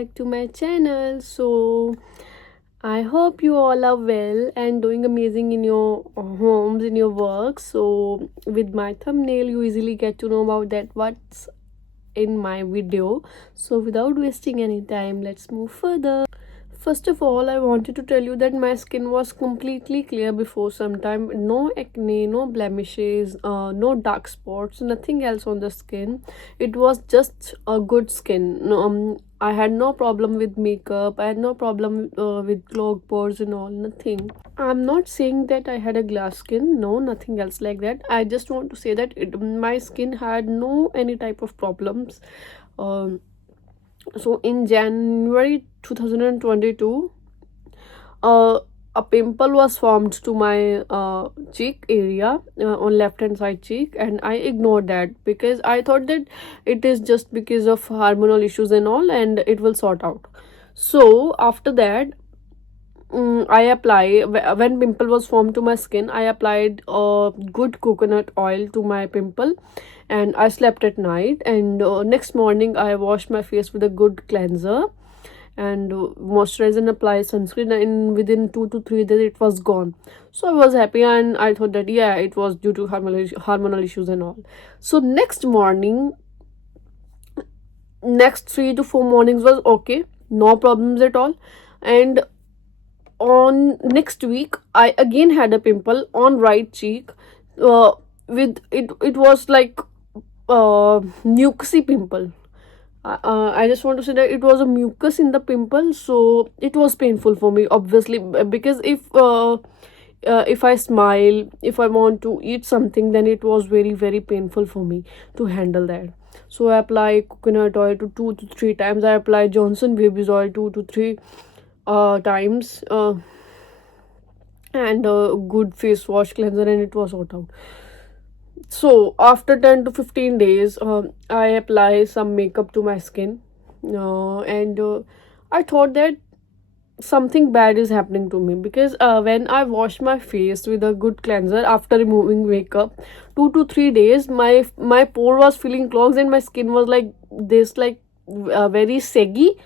back to my channel. So I hope you all are well and doing amazing in your homes, in your work. So with my thumbnail you easily get to know about that what's in my video. So without wasting any time, let's move further. First of all, I wanted to tell you that my skin was completely clear before some time. No acne, no blemishes, no dark spots, nothing else on the skin. It was just a good skin. I had no problem with makeup. I had no problem with clogged pores and all. Nothing. I'm not saying that I had a glass skin. No, nothing else like that. I just want to say that my skin had no any type of problems. Um, so in January 2022, a pimple was formed to my cheek area, on left hand side cheek, and I ignored that because I thought that it is just because of hormonal issues and all, and it will sort out. So after that, I apply when pimple was formed to my skin. I applied good coconut oil to my pimple, and I slept at night. And next morning, I washed my face with a good cleanser and moisturize and apply sunscreen. And within 2 to 3 days, it was gone. So I was happy, and I thought that yeah, it was due to hormonal issues and all. So next morning, next 3 to 4 mornings was okay, no problems at all, and on next week I again had a pimple on right cheek. With it was like mucusy pimple. I just want to say that it was a mucus in the pimple, so it was painful for me, obviously, because if I smile, if I want to eat something, then it was very very painful for me to handle that. So I apply coconut oil to 2 to 3 times. I apply Johnson baby's oil 2 to 3 times, and a good face wash cleanser, and it was sorted out. So after 10 to 15 days, I apply some makeup to my skin, and I thought that something bad is happening to me because when I wash my face with a good cleanser after removing makeup, 2 to 3 days, my pore was feeling clogged and my skin was like this, like very saggy,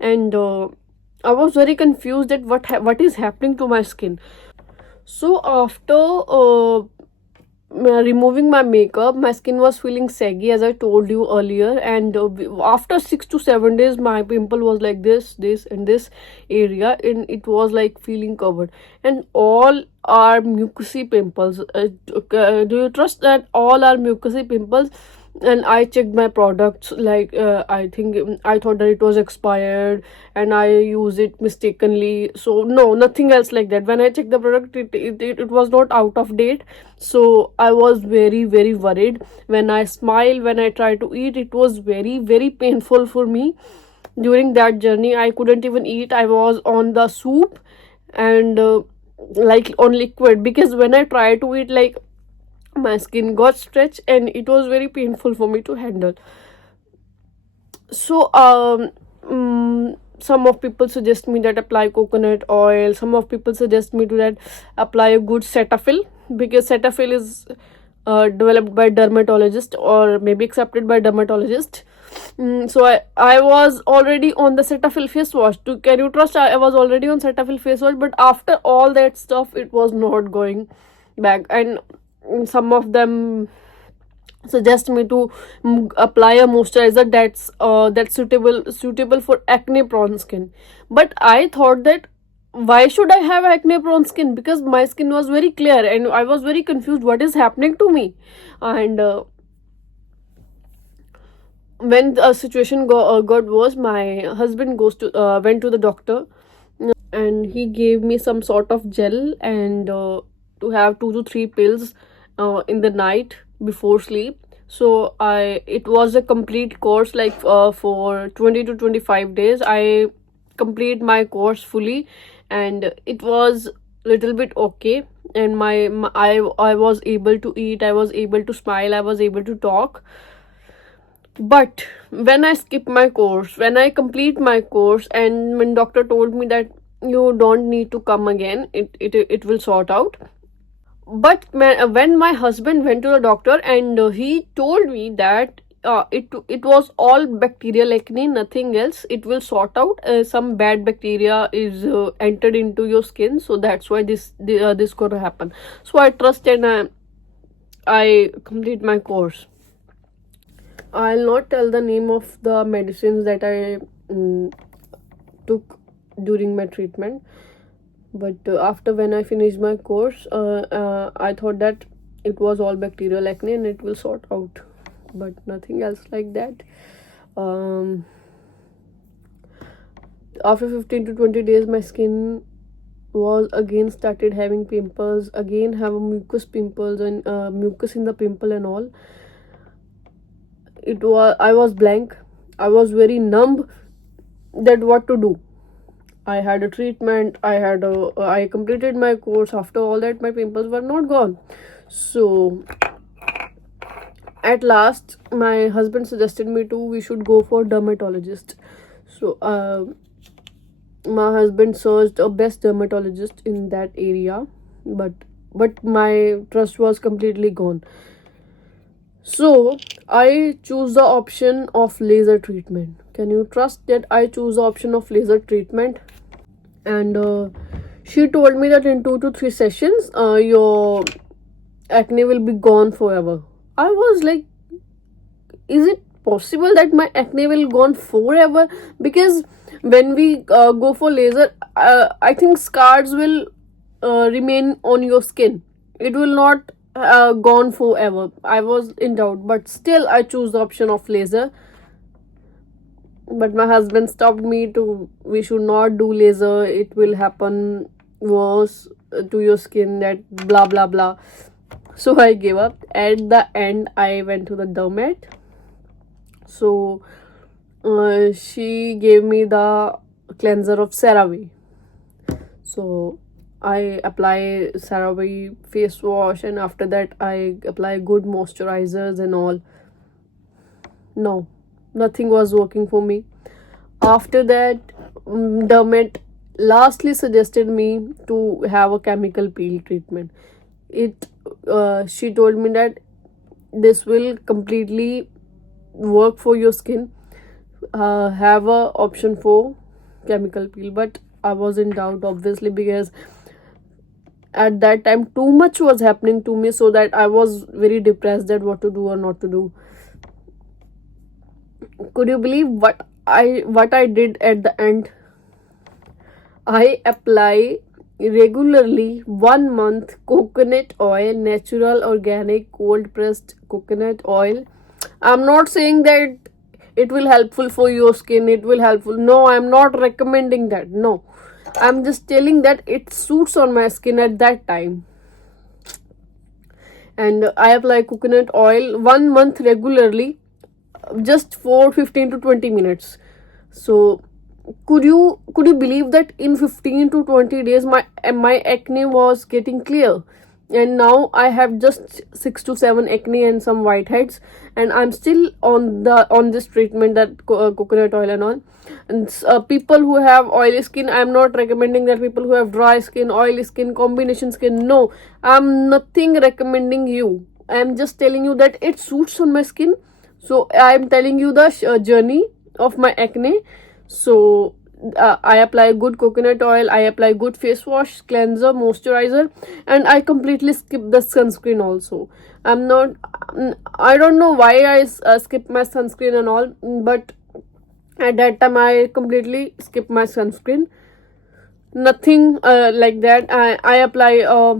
and I was very confused that what is happening to my skin. So after removing my makeup, my skin was feeling saggy, as I told you earlier, and after 6 to 7 days, my pimple was like this and this area, and it was like feeling covered, and all are mucousy pimples. Do you trust that all are mucousy pimples? And I checked my products, like I think I thought that it was expired and I used it mistakenly. So no, nothing else like that. When I checked the product, it was not out of date. So I was very very worried. When I smile, when I try to eat, it was very very painful for me. During that journey, I couldn't even eat. I was on the soup, and like on liquid, because when I try to eat, like my skin got stretched and it was very painful for me to handle. So some of people suggest me that apply coconut oil. Some of people suggest me to that apply a good Cetaphil, because Cetaphil is developed by dermatologist, or maybe accepted by dermatologist. So I was already on the Cetaphil face wash. Can you trust? I was already on Cetaphil face wash, but after all that stuff, it was not going back. And some of them suggest me to apply a moisturizer that's suitable for acne prone skin. But I thought that why should I have acne prone skin, because my skin was very clear and I was very confused what is happening to me. And when the situation got worse, my husband went to the doctor, and he gave me some sort of gel, and to have 2 to 3 pills in the night before sleep. So it was a complete course, like for 20 to 25 days I complete my course fully, and it was little bit okay. And I was able to eat, I was able to smile, I was able to talk. But when I skip my course, when I complete my course, and when doctor told me that you don't need to come again, it will sort out. But when my husband went to the doctor, and he told me that it was all bacterial acne, nothing else. It will sort out. Some bad bacteria is entered into your skin, so that's why this gonna happen. So I trust, and I complete my course. I'll not tell the name of the medicines that I took during my treatment, but after when I finished my course, I thought that it was all bacterial acne and it will sort out, but nothing else like that. um, After 15 to 20 days, my skin was again started having pimples, again have a mucus pimples, and mucus in the pimple and all. I was blank, I was very numb, that what to do. I had a treatment, I completed my course. After all that, my pimples were not gone. So at last, my husband suggested me to we should go for dermatologist. So my husband searched a best dermatologist in that area, but my trust was completely gone. So I choose the option of laser treatment. Can you trust that I choose the option of laser treatment? And she told me that in 2 to 3 sessions, your acne will be gone forever. I was like, is it possible that my acne will gone forever? Because when we go for laser, I think scars will remain on your skin. It will not gone forever. I was in doubt, but still I choose the option of laser. But my husband stopped me to we should not do laser, it will happen worse to your skin, that blah blah blah. So I gave up. At the end, I went to the dermat. So she gave me the cleanser of CeraVe. So I apply CeraVe face wash, and after that I apply good moisturizers and all. No, nothing was working for me. After that, dermat lastly suggested me to have a chemical peel treatment. She told me that this will completely work for your skin. Have a option for chemical peel, but I was in doubt, obviously, because at that time too much was happening to me, so that I was very depressed that what to do or not to do. Could you believe what I did at the end? I apply regularly 1 month coconut oil, natural organic cold pressed coconut oil. I'm not saying that it will helpful for your skin, it will helpful. No, I'm not recommending that. No, I'm just telling that it suits on my skin at that time. And I apply coconut oil 1 month regularly, just for 15 to 20 minutes. So could you believe that in 15 to 20 days my acne was getting clear, and now I have just 6 to 7 acne and some whiteheads, and I'm still on this treatment, that coconut oil and all. And people who have oily skin, I'm not recommending that. People who have dry skin, oily skin, combination skin, no, I'm nothing recommending you. I'm just telling you that it suits on my skin. So I'm telling you the journey of my acne. So I apply good coconut oil, I apply good face wash, cleanser, moisturizer, and I completely skip the sunscreen also. I don't know why I skip my sunscreen and all, but at that time I completely skip my sunscreen. Nothing like that. I apply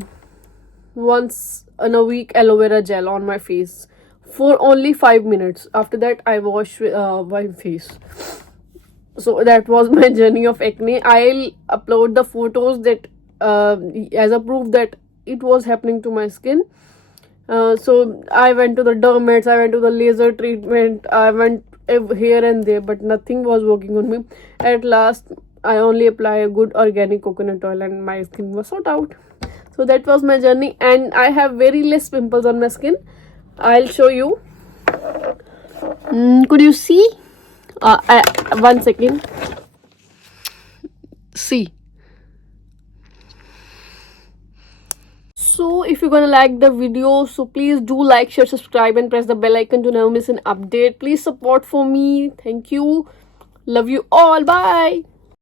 once in a week aloe vera gel on my face for only 5 minutes. After that, I wash my face. So that was my journey of acne. I'll upload the photos that as a proof that it was happening to my skin. So I went to the dermats, I went to the laser treatment, I went here and there, but nothing was working on me. At last, I only apply a good organic coconut oil and my skin was sorted out. So that was my journey, and I have very less pimples on my skin. I'll show you. Could you see? 1 second. See. also, if you're gonna like the video, so please do like, share, subscribe, and press the bell icon to never miss an update. Please support for me. Thank you. Love you all. Bye.